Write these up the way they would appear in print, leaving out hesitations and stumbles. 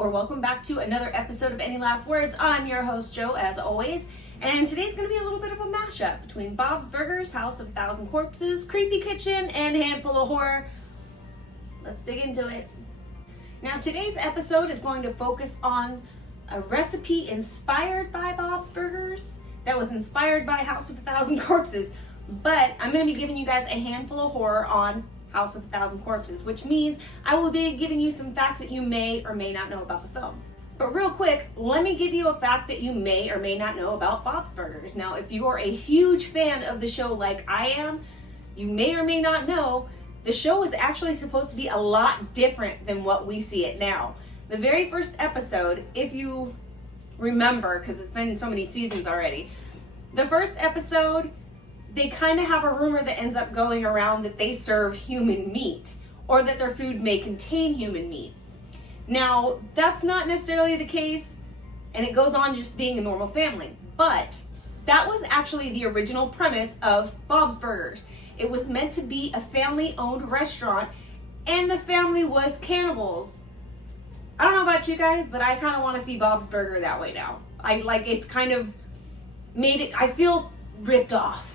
or welcome back to another episode of Any Last Words. I'm your host, Joe, as always, and today's going to be a little bit of a mashup between Bob's Burgers, House of a Thousand Corpses, Creepy Kitchen, and Handful of Horror. Let's dig into it. Now, today's episode is going to focus on a recipe inspired by Bob's Burgers that was inspired by House of a Thousand Corpses, but I'm going to be giving you guys a handful of horror on House of a Thousand Corpses, which means I will be giving you some facts that you may or may not know about the film. But real quick, let me give you a fact that you may or may not know about Bob's Burgers. Now, if you are a huge fan of the show like I am, you may or may not know the show is actually supposed to be a lot different than what we see it now. The very first episode, if you remember, because it's been so many seasons already, the first episode, they kind of have a rumor that ends up going around that they serve human meat or that their food may contain human meat. Now, that's not necessarily the case, and it goes on just being a normal family, but that was actually the original premise of Bob's Burgers. It was meant to be a family-owned restaurant, and the family was cannibals. I don't know about you guys, but I kind of want to see Bob's Burger that way now. It's kind of made it, I feel ripped off.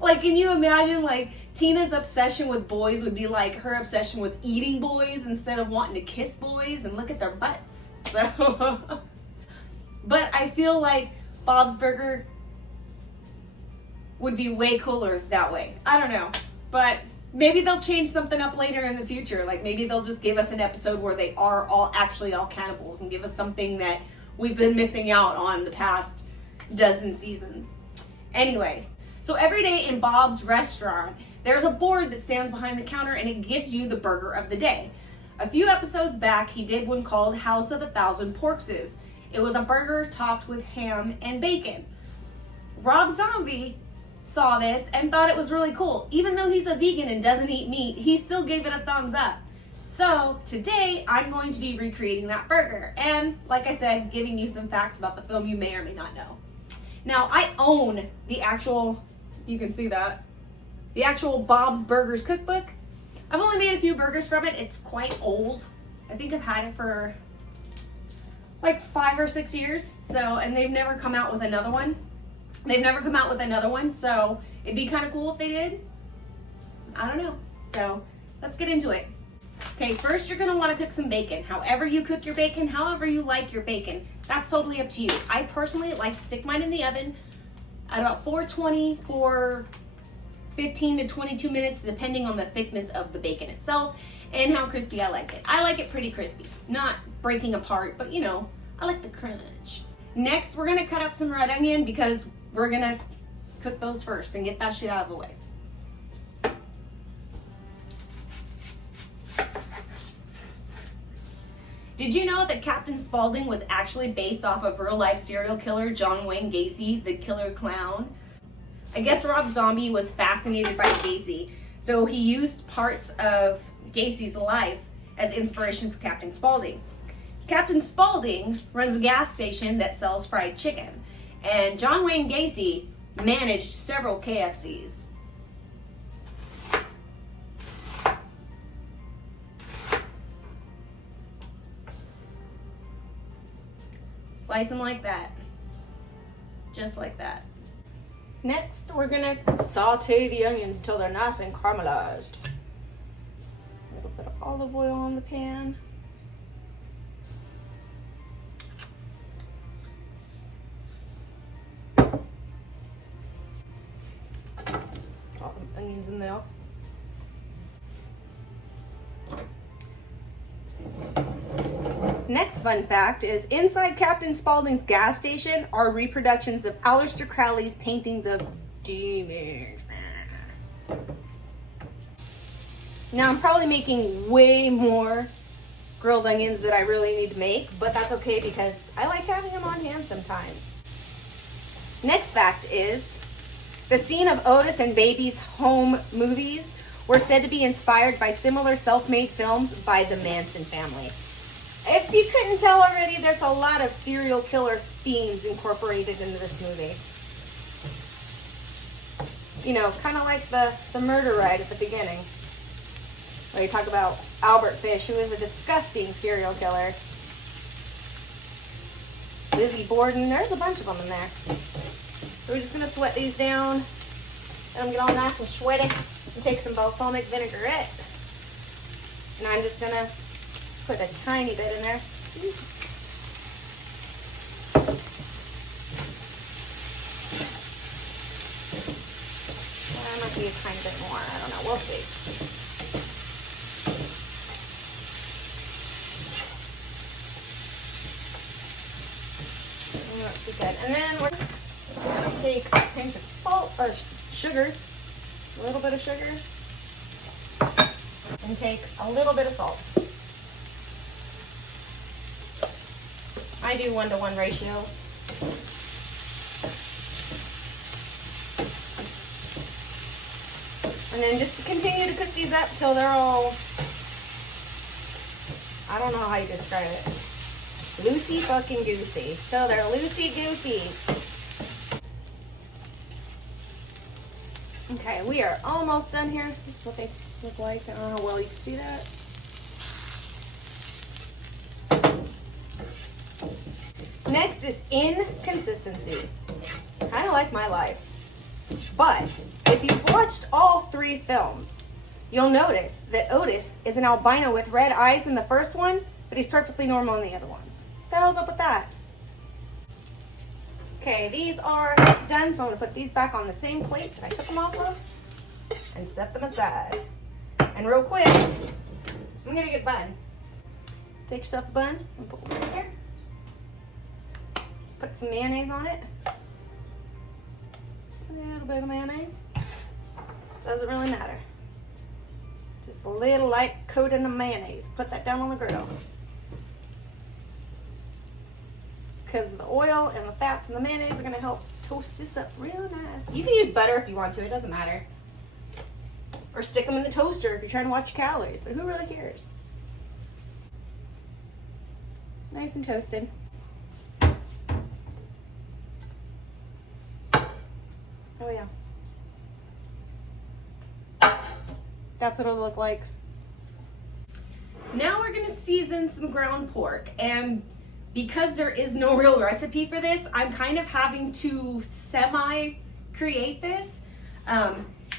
Like, can you imagine, like, Tina's obsession with boys would be like her obsession with eating boys instead of wanting to kiss boys and look at their butts. So, but I feel like Bob's Burger would be way cooler that way. I don't know, but maybe they'll change something up later in the future. Like, maybe they'll just give us an episode where they are all cannibals and give us something that we've been missing out on the past dozen seasons. Anyway, so every day in Bob's restaurant, there's a board that stands behind the counter and it gives you the burger of the day. A few episodes back, he did one called House of a Thousand Porkses. It was a burger topped with ham and bacon. Rob Zombie saw this and thought it was really cool. Even though he's a vegan and doesn't eat meat, he still gave it a thumbs up. So today, I'm going to be recreating that burger. And like I said, giving you some facts about the film you may or may not know. Now, I own the actual, you can see that, the actual Bob's Burgers cookbook. I've only made a few burgers from it. It's quite old. I think I've had it for like 5 or 6 years. So, and they've never come out with another one. So it'd be kind of cool if they did. I don't know. So let's get into it. Okay, first you're gonna wanna cook some bacon. However you cook your bacon, however you like your bacon, that's totally up to you. I personally like to stick mine in the oven at about 420 for 15 to 22 minutes, depending on the thickness of the bacon itself and how crispy I like it. I like it pretty crispy, not breaking apart, but you know, I like the crunch. Next, we're gonna cut up some red onion because we're gonna cook those first and get that shit out of the way. Did you know that Captain Spaulding was actually based off of real-life serial killer John Wayne Gacy, the killer clown? I guess Rob Zombie was fascinated by Gacy, so he used parts of Gacy's life as inspiration for Captain Spaulding. Captain Spaulding runs a gas station that sells fried chicken, and John Wayne Gacy managed several KFCs. Slice them like that. Just like that. Next, we're gonna saute the onions until they're nice and caramelized. A little bit of olive oil on the pan. All the onions in there. Next fun fact is inside Captain Spaulding's gas station are reproductions of Aleister Crowley's paintings of demons. Now, I'm probably making way more grilled onions than I really need to make, but that's okay because I like having them on hand sometimes. Next fact is the scene of Otis and Baby's home movies were said to be inspired by similar self-made films by the Manson family. If you couldn't tell already, there's a lot of serial killer themes incorporated into this movie. You know, kind of like the murder ride at the beginning. Where you talk about Albert Fish, who is a disgusting serial killer. Lizzie Borden, there's a bunch of them in there. So we're just gonna sweat these down. Let them get all nice and sweaty. And take some balsamic vinaigrette. And I'm just gonna put a tiny bit in there. That might be a tiny bit more. I don't know. We'll see. That's good. And then we're going to take a pinch of salt or sugar, a little bit of sugar, and take a little bit of salt. I do 1-to-1 ratio. And then just to continue to cook these up till they're all, I don't know how you describe it. Loosey fucking goosey. So they're loosey goosey. Okay, we are almost done here. This is what they look like. I don't know how well you can see that. Next is inconsistency. Kind of like my life. But if you've watched all 3 films, you'll notice that Otis is an albino with red eyes in the first one, but he's perfectly normal in the other ones. What the hell's up with that? Okay, these are done, so I'm going to put these back on the same plate that I took them off of and set them aside. And real quick, I'm going to get a bun. Take yourself a bun and put one right here. Put some mayonnaise on it. A little bit of mayonnaise. Doesn't really matter. Just a little light coating of mayonnaise. Put that down on the grill. Because the oil and the fats and the mayonnaise are going to help toast this up real nice. You can use butter if you want to. It doesn't matter. Or stick them in the toaster if you're trying to watch your calories. But who really cares? Nice and toasted. Oh yeah. That's what it'll look like. Now we're gonna season some ground pork, and because there is no real recipe for this, I'm kind of having to semi-create this.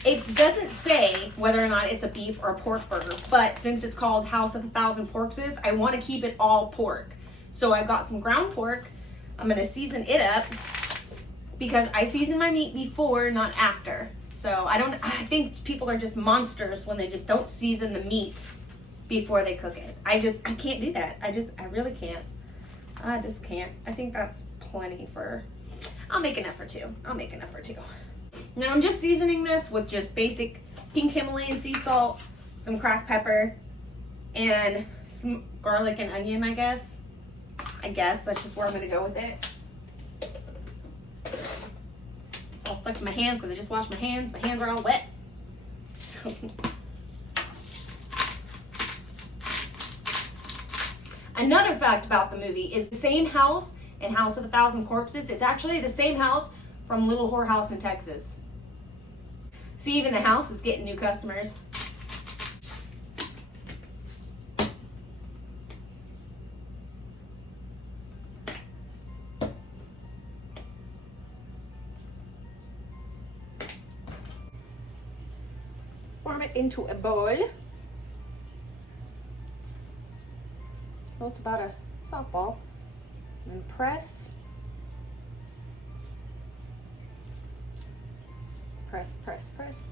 It doesn't say whether or not it's a beef or a pork burger, but since it's called House of 1,000 Porkses, I want to keep it all pork. So I've got some ground pork. I'm gonna season it up because I season my meat before, not after. So I think people are just monsters when they just don't season the meat before they cook it. I can't do that. I really can't. I just can't. I think that's plenty for, I'll make enough for 2. Now I'm just seasoning this with just basic pink Himalayan sea salt, some cracked pepper, and some garlic and onion, I guess. That's just where I'm gonna go with it. It's all stuck to my hands because I just washed my hands. My hands are all wet. So. Another fact about the movie is the same house in House of 1,000 Corpses. It's actually the same house from Little Whorehouse in Texas. See, even the house is getting new customers. Form it into a bowl. Well, it's about a softball. And then press. Press, press, press.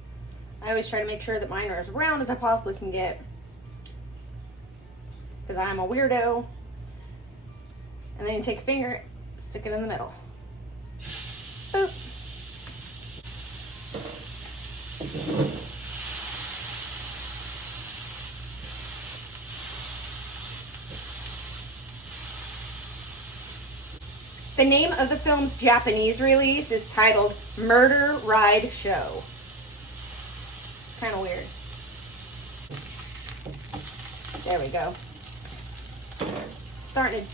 I always try to make sure that mine are as round as I possibly can get, because I'm a weirdo. And then you take a finger, stick it in the middle. Boop. The name of the film's Japanese release is titled Murder Ride Show. Kind of weird. There we go. Starting to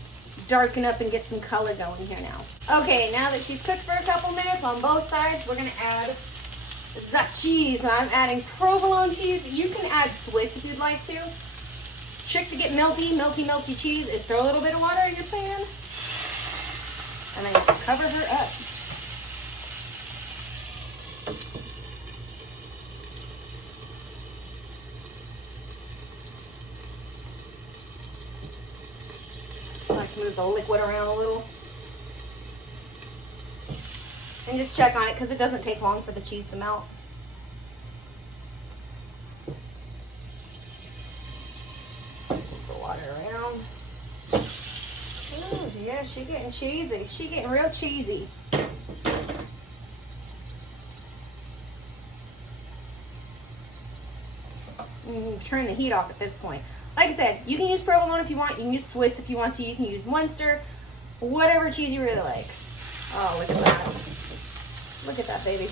darken up and get some color going here now. Okay, now that she's cooked for a couple minutes on both sides, we're going to add the cheese. I'm adding provolone cheese. You can add Swiss if you'd like to. Trick to get melty cheese is throw a little bit of water in your pan and then cover her up. I like to move the liquid around a little. And just check on it because it doesn't take long for the cheese to melt. Put water around. Ooh, yeah, she's getting cheesy. She's getting real cheesy. Turn the heat off at this point. Like I said, you can use provolone if you want. You can use Swiss if you want to. You can use Munster. Whatever cheese you really like. Oh, look at that. Look at that, baby.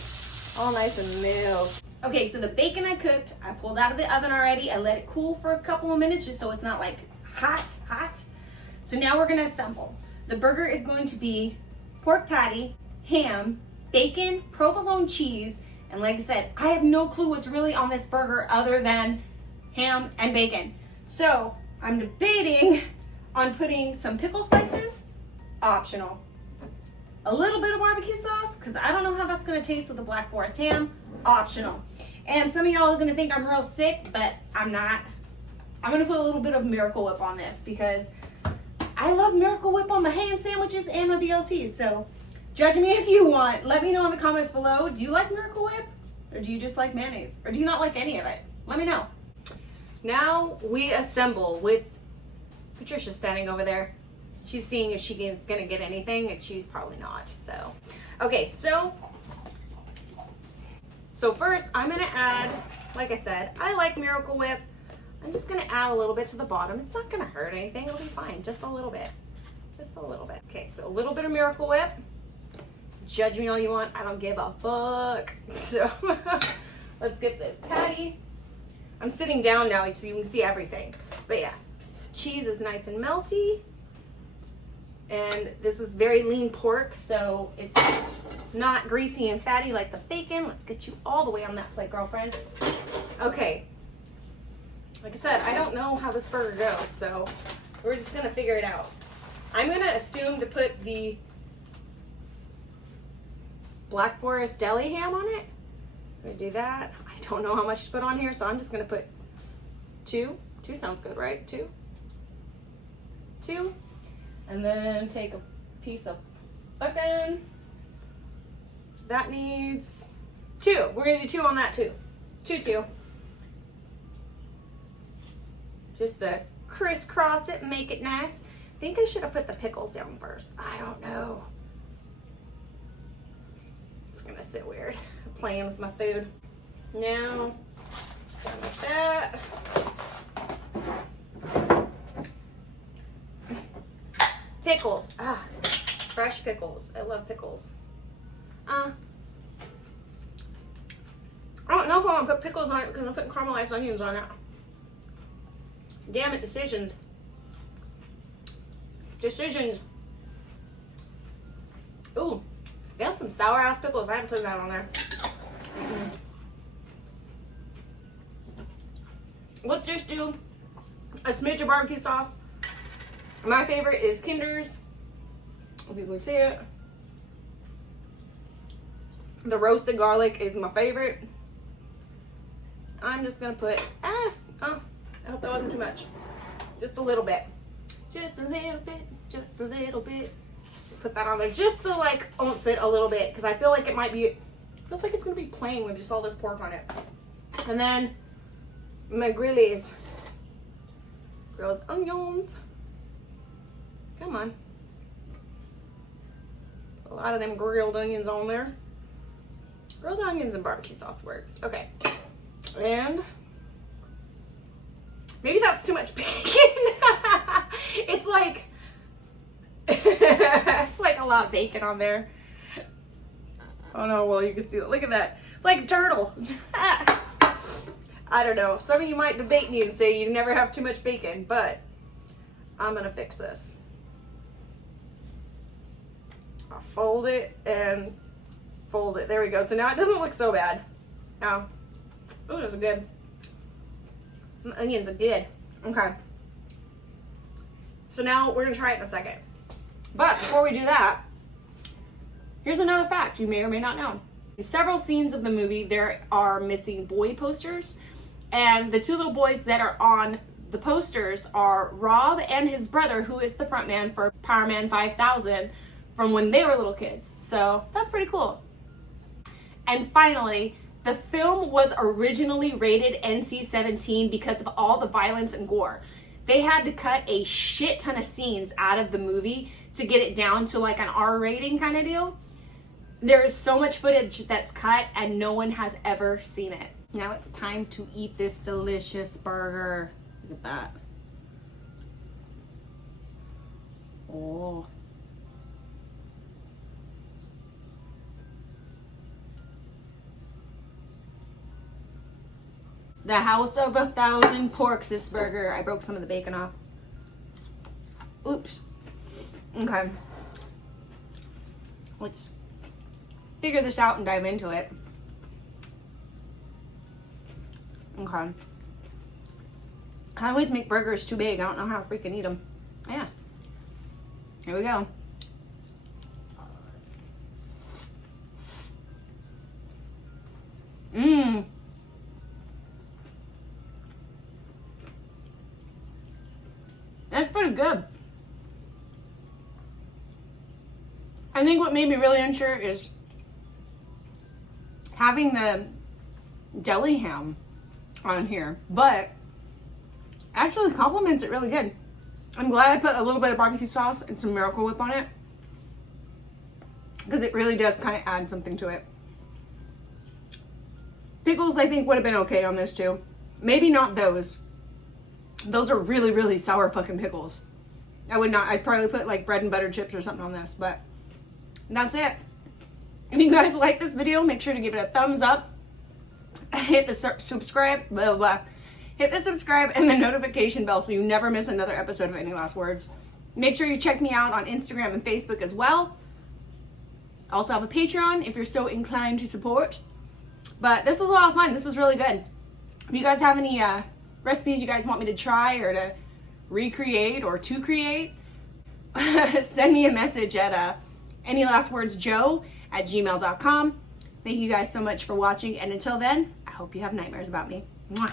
All nice and milk. Okay, so the bacon I cooked, I pulled out of the oven already. I let it cool for a couple of minutes just so it's not like hot. So now we're gonna assemble. The burger is going to be pork patty, ham, bacon, provolone cheese, and like I said, I have no clue what's really on this burger other than ham and bacon. So I'm debating on putting some pickle slices, optional. A little bit of barbecue sauce, because I don't know how that's going to taste with the Black Forest ham, optional. And some of y'all are going to think I'm real sick, but I'm not. I'm going to put a little bit of Miracle Whip on this because I love Miracle Whip on my ham sandwiches and my BLTs. So judge me if you want. Let me know in the comments below. Do you like Miracle Whip? Or do you just like mayonnaise? Or do you not like any of it? Let me know. Now we assemble with Patricia standing over there. She's seeing if she's gonna get anything, and she's probably not. So, okay, so first I'm gonna add, like I said, I like Miracle Whip. I'm just gonna add a little bit to the bottom. It's not gonna hurt anything, it'll be fine, just a little bit. Just a little bit. Okay, so a little bit of Miracle Whip. Judge me all you want, I don't give a fuck. So, let's get this patty. I'm sitting down now so you can see everything. But yeah, cheese is nice and melty. And this is very lean pork, so it's not greasy and fatty like the bacon. Let's get you all the way on that plate, girlfriend. Okay. Like I said, I don't know how this burger goes, so we're just gonna figure it out. I'm gonna assume to put the Black Forest deli ham on it. I'm gonna do that. I don't know how much to put on here, so I'm just gonna put 2. 2 sounds good, right? 2. And then take a piece of bacon. That needs 2. We're gonna do 2 on that too. 2. Just to crisscross it and make it nice. I think I should have put the pickles down first. I don't know. It's gonna sit weird. I'm playing with my food. Now, done with that. Pickles. Fresh pickles. I love pickles. I don't know if I want to put pickles on it because I'm putting caramelized onions on it. Damn it, decisions. Ooh, that's some sour ass pickles. I haven't put that on there. Let's just do a smidge of barbecue sauce. My favorite is Kinder's, if you can see it. The roasted garlic is my favorite. I'm just gonna put, I hope that wasn't too much. Just a little bit. Just a little bit. Put that on there just to like oomph it a little bit because I feel like it might be, feels like it's gonna be plain with just all this pork on it. And then my grilled onions. Come on. A lot of them grilled onions on there. Grilled onions and barbecue sauce works. Okay. And maybe that's too much bacon. It's like it's like a lot of bacon on there. Oh no, well you can see it. Look at that. It's like a turtle. I don't know. Some of you might debate me and say you never have too much bacon, but I'm gonna fix this. I'll fold it and fold it. There we go. So now it doesn't look so bad. Yeah. Oh, those are good. The onions are good. Okay. So now we're gonna try it in a second. But before we do that, here's another fact you may or may not know. In several scenes of the movie, there are missing boy posters, and the two little boys that are on the posters are Rob and his brother, who is the frontman for Power Man 5000 from when they were little kids. So that's pretty cool. And finally, the film was originally rated NC-17 because of all the violence and gore. They had to cut a shit ton of scenes out of the movie to get it down to like an R rating kind of deal. There is so much footage that's cut and no one has ever seen it. Now it's time to eat this delicious burger. Look at that. Oh. The House of 1,000 Porkses burger. I broke some of the bacon off. Oops. Okay. Let's figure this out and dive into it. Okay. I always make burgers too big. I don't know how to freaking eat them. Yeah. Here we go. Mmm. That's pretty good. I think what made me really unsure is having the deli ham on here, but actually complements it really good. I'm glad I put a little bit of barbecue sauce and some Miracle Whip on it, because it really does kind of add something to it. Pickles I think would have been okay on this too. Maybe not those. Those are really, really sour fucking pickles. I'd probably put like bread and butter chips or something on this, but that's it. If you guys like this video, make sure to give it a thumbs up. Hit the subscribe, blah, blah, blah. Hit the subscribe and the notification bell so you never miss another episode of Any Last Words. Make sure you check me out on Instagram and Facebook as well. I also have a Patreon if you're so inclined to support. But this was a lot of fun. This was really good. If you guys have any recipes you guys want me to try or to recreate or to create, send me a message at anylastwordsjoe@gmail.com. Thank you guys so much for watching, and until then, I hope you have nightmares about me. Mwah.